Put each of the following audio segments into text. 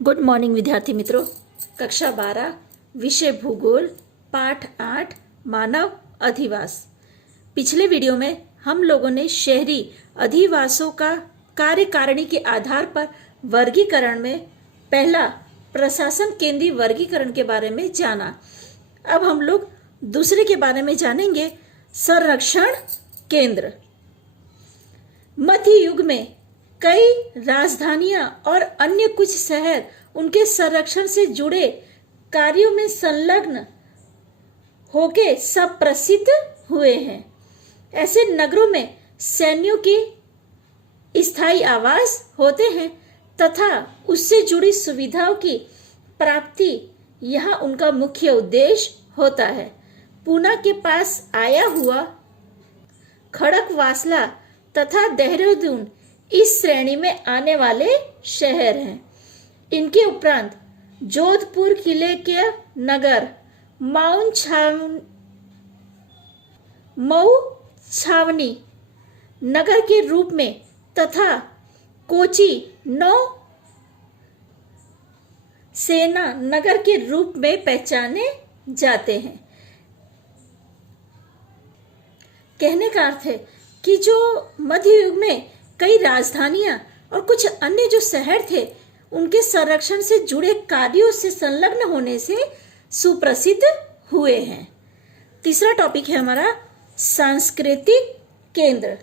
Good morning विद्यार्थी मित्रों। कक्षा 12 विषय भूगोल पाठ 8 मानव अधिवास। पिछले वीडियो में हम लोगों ने शहरी अधिवासों का कार्यकारिणी के आधार पर वर्गीकरण में पहला प्रशासन केंद्रीय वर्गीकरण के बारे में जाना। अब हम लोग दूसरे के बारे में जानेंगे, संरक्षण केंद्र। मध्य युग में कई राजधानियां और अन्य कुछ शहर उनके संरक्षण से जुड़े कार्यों में संलग्न होके सब प्रसिद्ध हुए हैं। ऐसे नगरों में सैन्यों के स्थायी आवास होते हैं तथा उससे जुड़ी सुविधाओं की प्राप्ति यहाँ उनका मुख्य उद्देश्य होता है। पूना के पास आया हुआ खड़कवासला तथा देहरादून इस श्रेणी में आने वाले शहर हैं। इनके उपरांत जोधपुर किले के नगर मऊ छावनी नगर के रूप में तथा कोची नौ सेना नगर के रूप में पहचाने जाते हैं। कहने का अर्थ है कि जो मध्य युग में कई राजधानियां और कुछ अन्य जो शहर थे उनके संरक्षण से जुड़े कार्यों से संलग्न होने से सुप्रसिद्ध हुए हैं। तीसरा टॉपिक है हमारा सांस्कृतिक केंद्र।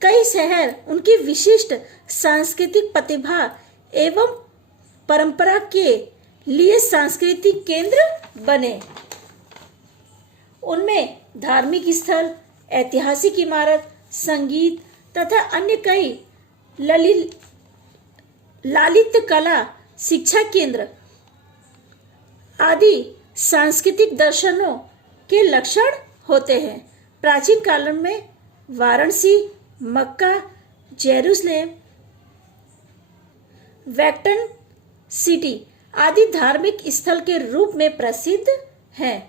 कई शहर उनकी विशिष्ट सांस्कृतिक प्रतिभा एवं परंपरा के लिए सांस्कृतिक केंद्र बने। उनमें धार्मिक स्थल, ऐतिहासिक इमारत, संगीत तथा अन्य कई लालित कला, शिक्षा केंद्र आदि सांस्कृतिक दर्शनों के लक्षण होते हैं। प्राचीन काल में वाराणसी, मक्का, जेरूसलेम, वैटिकन सिटी आदि धार्मिक स्थल के रूप में प्रसिद्ध हैं।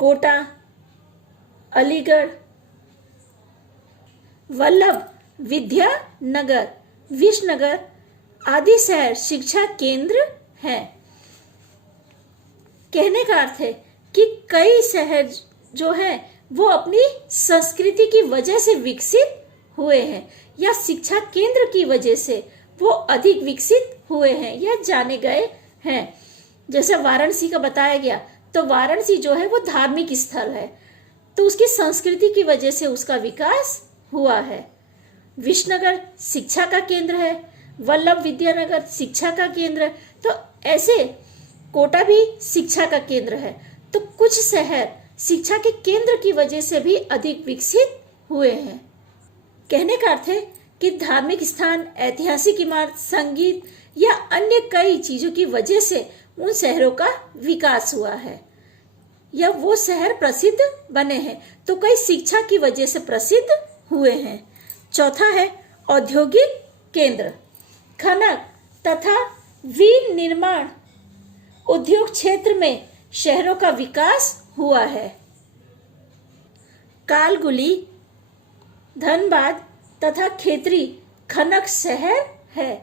कोटा, अलीगढ़, वल्लभ विद्यानगर, विजयनगर आदि शहर शिक्षा केंद्र हैं। कहने का अर्थ है कि कई शहर जो हैं वो अपनी संस्कृति की वजह से विकसित हुए हैं या शिक्षा केंद्र की वजह से वो अधिक विकसित हुए हैं या जाने गए हैं। जैसे वाराणसी का बताया गया, तो वाराणसी जो है वो धार्मिक स्थल है, तो उसकी संस्कृति की वजह से उसका विकास हुआ है। विजयनगर शिक्षा का केंद्र है, वल्लभ विद्यानगर शिक्षा का केंद्र है, तो ऐसे कोटा भी शिक्षा का केंद्र है। तो कुछ शहर शिक्षा के केंद्र की वजह से भी अधिक विकसित हुए हैं। कहने का अर्थ है कि धार्मिक स्थान, ऐतिहासिक इमारत, संगीत या अन्य कई चीजों की वजह से उन शहरों का विकास हुआ है या वो शहर प्रसिद्ध बने हैं, तो कई शिक्षा की वजह से प्रसिद्ध हुए हैं। चौथा है औद्योगिक केंद्र। खनन तथा विनिर्माण उद्योग क्षेत्र में शहरों का विकास हुआ है। कालगुली, धनबाद तथा खेतरी खनन शहर है।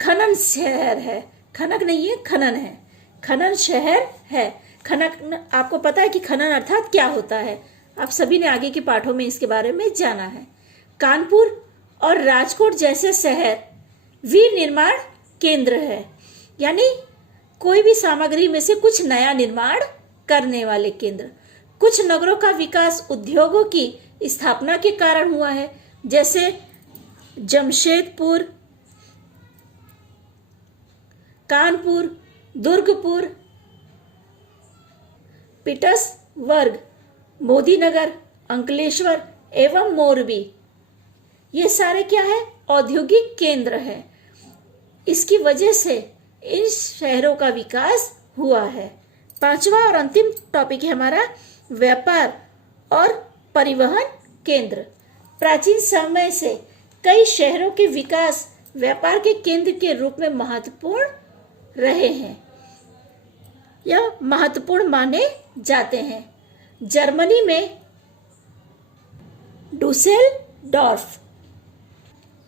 खनन शहर है, खनक नहीं है, खनन है। खनन शहर है। खनन, आपको पता है कि खनन अर्थात क्या होता है, आप सभी ने आगे के पाठों में इसके बारे में जाना है। कानपुर और राजकोट जैसे शहर विनिर्माण केंद्र है, यानी कोई भी सामग्री में से कुछ नया निर्माण करने वाले केंद्र। कुछ नगरों का विकास उद्योगों की स्थापना के कारण हुआ है, जैसे जमशेदपुर, कानपुर, दुर्गपुर, पिटसबर्ग, मोदीनगर, अंकलेश्वर एवं मोरबी। ये सारे क्या है? औद्योगिक केंद्र है। इसकी वजह से इन शहरों का विकास हुआ है। पांचवा और अंतिम टॉपिक है हमारा व्यापार और परिवहन केंद्र। प्राचीन समय से कई शहरों के विकास व्यापार के केंद्र के रूप में महत्वपूर्ण रहे हैं या महत्वपूर्ण माने जाते हैं। जर्मनी में डुसेलडॉर्फ,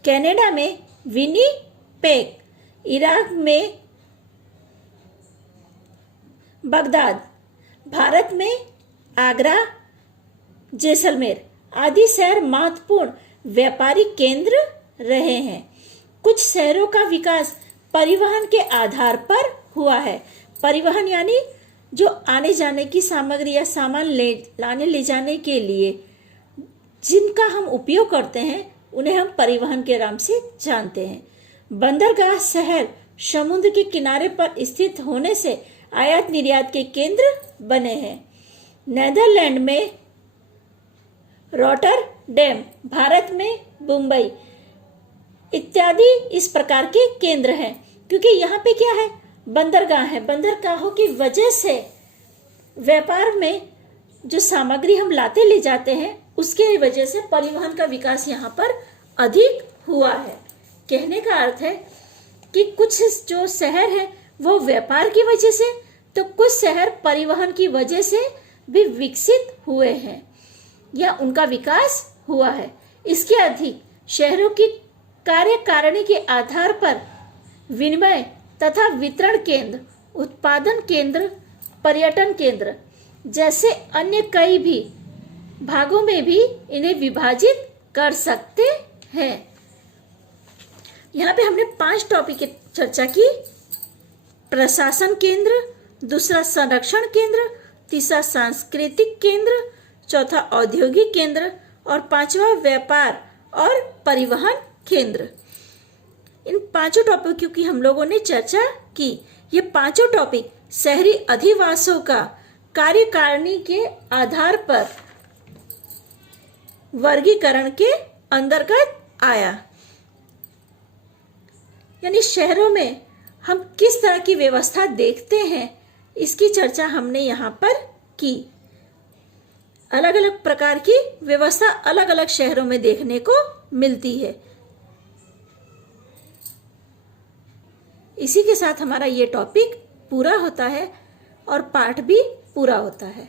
कनाडा में विनिपेग, इराक में बगदाद, भारत में आगरा, जैसलमेर आदि शहर महत्वपूर्ण व्यापारिक केंद्र रहे हैं। कुछ शहरों का विकास परिवहन के आधार पर हुआ है। परिवहन यानी जो आने जाने की सामग्री या सामान लाने ले जाने के लिए जिनका हम उपयोग करते हैं उन्हें हम परिवहन के नाम से जानते हैं। बंदरगाह शहर समुद्र के किनारे पर स्थित होने से आयात निर्यात के केंद्र बने हैं। नेदरलैंड में रॉटरडैम, भारत में मुंबई इत्यादि इस प्रकार के केंद्र हैं, क्योंकि यहाँ पे क्या है, बंदरगाह है। बंदरगाहों की वजह से व्यापार में जो सामग्री हम लाते ले जाते हैं उसके वजह से परिवहन का विकास यहाँ पर अधिक हुआ है। कहने का अर्थ है कि कुछ जो शहर है वो व्यापार की वजह से, तो कुछ शहर परिवहन की वजह से भी विकसित हुए हैं या उनका विकास हुआ है। इसके अधिक शहरों की कार्यकारिणी के आधार पर विनिमय तथा वितरण केंद्र, उत्पादन केंद्र, पर्यटन केंद्र जैसे अन्य कई भी भागों में भी इन्हें विभाजित कर सकते हैं। यहाँ पे हमने 5 टॉपिक की चर्चा की। प्रशासन केंद्र, दूसरा संरक्षण केंद्र, तीसरा सांस्कृतिक केंद्र, चौथा औद्योगिक केंद्र और 5वां व्यापार और परिवहन केंद्र। इन 5 टॉपिकों की हम लोगों ने चर्चा की। ये 5 टॉपिक शहरी अधिवासों का कार्यकारिणी के आधार पर वर्गीकरण के अंतर्गत आया। यानी शहरों में हम किस तरह की व्यवस्था देखते हैं इसकी चर्चा हमने यहाँ पर की। अलग अलग प्रकार की व्यवस्था अलग अलग शहरों में देखने को मिलती है। इसी के साथ हमारा ये टॉपिक पूरा होता है और पाठ भी पूरा होता है।